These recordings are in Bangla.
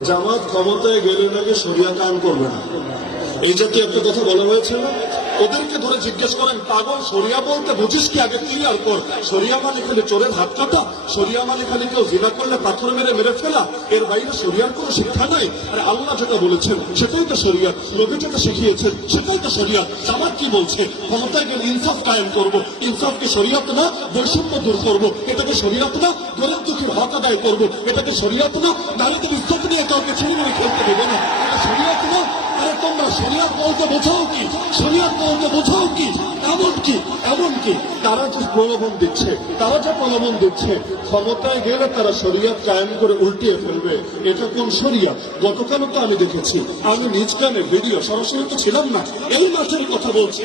জামাত ক্ষমতায় গেলে নাকি শরিয়া কায়েম করবে না, এই জাতীয় একটা কথা বলা হয়েছে না? ওদেরকে ধরে জিজ্ঞেস করেন, পাগল শরিয়া বলতে বুঝিস কি? আগে ক্লিয়ার কর। শরিয়া মানে খালি চোরের হাত কাটা? শরিয়া মানে খালি কেউ জিনা করলে পাথর মেরে মেরে ফেলা? এর বাইরে শরিয়ার কোনো শিক্ষা নাই। আর আল্লাহ যেটা বলেছেন সেটাই তো শরিয়া, নবী যেটা শিখিয়েছেন সেটাই তো শরিয়া। জামাত কি বলছে? ক্ষমতায় গেলে ইনসাফ কায়েম করবো। ইনসাফকে শরিয়াত না, বৈষম্য দূর করবো। এটাকে শরিয়াত না, গরিব দুঃখীর হক আদায় করবো। এটাকে শরিয়াত না, নারীদের ইজ্জত নিয়ে কাউকে ছিঁড়ে মেরে খেলতে দেবো না। এটা শরিয়াত না। আরে তোমরা শরিয়াত বলতে বোঝাও কি? শরিয়াত বলতে বোঝাও কি? এমনকি তারা যে প্রলোভন দিচ্ছে, ক্ষমতায় গেলে তারা শরিয়াত কায়েম করে উল্টিয়ে ফেলবে। এটা কোন শরিয়াত? গতকালও তো আমি দেখেছি, আমি নিজ কানে ভিডিও, সরাসরি তো ছিলাম না, এই মাঠের কথা বলছি।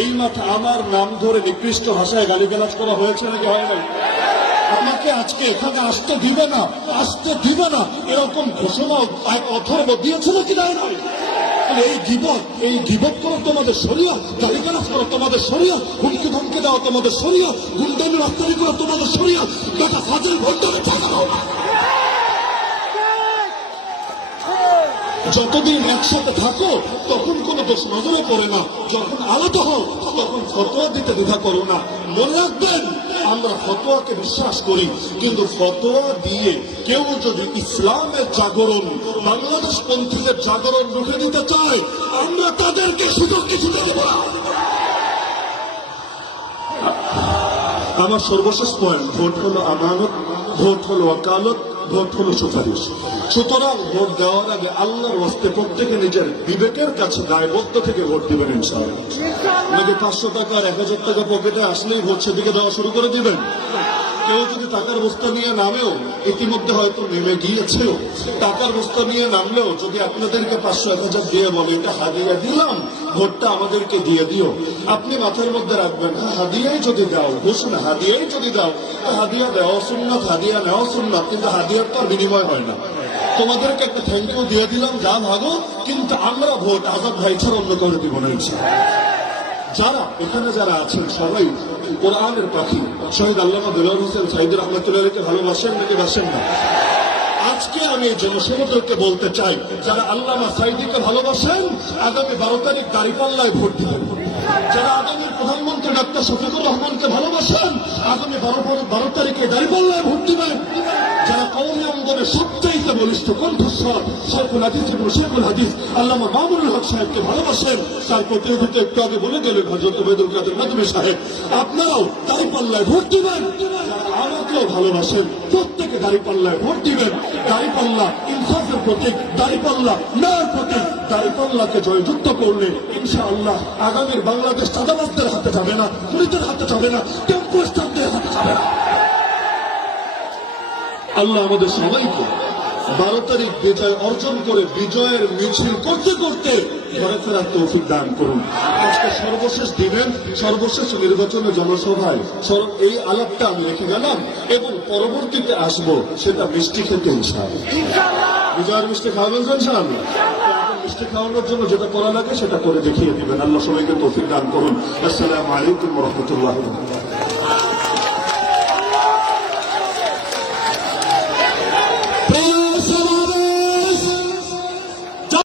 এই মাঠে আমার নাম ধরে নিকৃষ্ট ভাষায় গালিগালাজ করা হয়েছে নাকি হয় নাই? আমাকে আজকে এখানে আসতে দিবে না এরকম ঘোষণা অথর্ব দিয়েছিল কি দেয় না? এই গিবত করো তোমাদের শরিয়া, গালিগালাজ করো তোমাদের শরিয়া, হুমকি ধমকি দেওয়া তোমাদের শরিয়া, গুন্ডামি রাস্তারি করো তোমাদের শরিয়া। বেটা ফাজিল ভোটে টাকা দাও না। যতদিন একসাথে থাকো তখন কোনো দোষ নজরে পড়ে না, যখন আলাদা হও তখন ফতোয়া দিতে দ্বিধা করো না। মনে রাখবেন, আমরা ফতোয়াকে বিশ্বাস করি, কিন্তু ফতোয়া দিয়ে কেউ যদি ইসলামের জাগরণ, বাংলাদেশ পন্থীদের জাগরণ রুখে দিতে চায়, আমরা তাদেরকে সুযোগ কিছুতে দেব না। আমার সর্বশেষ পয়েন্ট, ভোট হলো আমানত, ভোট হলো ওয়াকালত, ভোট হলো সুপারিশ। সুতরাং ভোট দেওয়ার আগে আল্লাহর ওয়াস্তে প্রত্যেকে নিজের বিবেকের কাছে দায়বদ্ধ থেকে ভোট দিবেন ইনশাআল্লাহ। নাকি 500 টাকা আর 1000 টাকা পকেটে আসলেই ভোট সেদিকে দেওয়া শুরু করে দিবেন? কেউ যদি টাকার বস্তা নিয়ে নামেও, ইতিমধ্যে হয়তো নেমে গিয়েছিল, টাকার বস্তা নিয়ে নামলেও যদি আপনাদেরকে 500-1000 দিয়ে বলে এটা হাদিয়া দিলাম, ভোটটা আমাদেরকে দিয়ে দিও, আপনি মাথার মধ্যে রাখবেন, হ্যাঁ হাদিয়াই যদি দাও, ঘোষণা হাদিয়াই যদি দাও, হাদিয়া দেওয়া সুন্নাত, হাদিয়া নেওয়া সুন্নাত, কিন্তু হাদিয়ার তো বিনিময় হয় না। তোমাদেরকে একটা থ্যাংক ইউ দিয়ে দিলাম, যা ভাগো, কিন্তু আমরা ভোট আজাদ ভাই ছাড়া অন্য করে দিব না। যারা আছেন সবাই কোরআনের পাখি। শহীদ আল্লামা দেলোয়ার হোসেন সাঈদী রহমাতুল্লাহকে ভালোবাসেন নাকি বাসেন না? আজকে আমি জনসমুদ্রকে বলতে চাই, যারা আল্লামা সাঈদীকে ভালোবাসেন, আগামী 12 তারিখ দাঁড়িপাল্লায় ভোট দিবেন। যারা আগামী প্রধানমন্ত্রী ডাক্তার শফিকুর রহমানকে ভালোবাসেন, আগামী 12 তারিখে দাঁড়িপাল্লায় ভোট দিবেন। যারা কওমি অঙ্গনের সবচাইতে বলিষ্ঠ কণ্ঠস্বর শেখুল হাদিস এবং শেখুল হাদিস আল্লামা মামুনুল হক সাহেবকে ভালোবাসেন, তার প্রতিনিধিত্ব একটু আগে বলে গেলেন হযরত ওবায়দুল কাদের নদভী সাহেব, আপনারাও দাঁড়িপাল্লায় ভোট দিবেন। আমাকেও ভালোবাসেন, প্রত্যেকে দাঁড়িপাল্লায় ভোট দিবেন। দাঁড়িপাল্লা ইনসাফের প্রতীক, দাঁড়িপাল্লা ন্যায়ের প্রতীক। দাঁড়িপাল্লাকে জয়যুক্ত করলে ইনশাআল্লাহ আগামীর বাংলাদেশ চাঁদাবাজদের হাতে যাবে না, পুলিশের হাতে যাবে না, টেম্পো স্টাফদের হাতে যাবে না। আল্লাহ আমাদের সবাইকে 12 তারিখ বিজয় অর্জন করে বিজয়ের মিছিল করতে করতে ঘরে ফেরার তৌফিক দান করুন। আজকে সর্বশেষ দিনের সর্বশেষ নির্বাচনের জনসভায় এই আলাপটা আমি রেখে গেলাম, এবং পরবর্তীতে আসবো সেটা মিষ্টি খেতে ইনশাআল্লাহ। বিজয়ের মিষ্টি খাওয়াবেন ইনশাআল্লাহ। মিষ্টি খাওয়ানোর জন্য যেটা করা লাগে সেটা করে দেখিয়ে দিবেন। আল্লাহ সবাইকে তৌফিক দান করুন। আসসালামু আলাইকুম ওয়া রাহমাতুল্লাহি ওয়া বারাকাতুহু।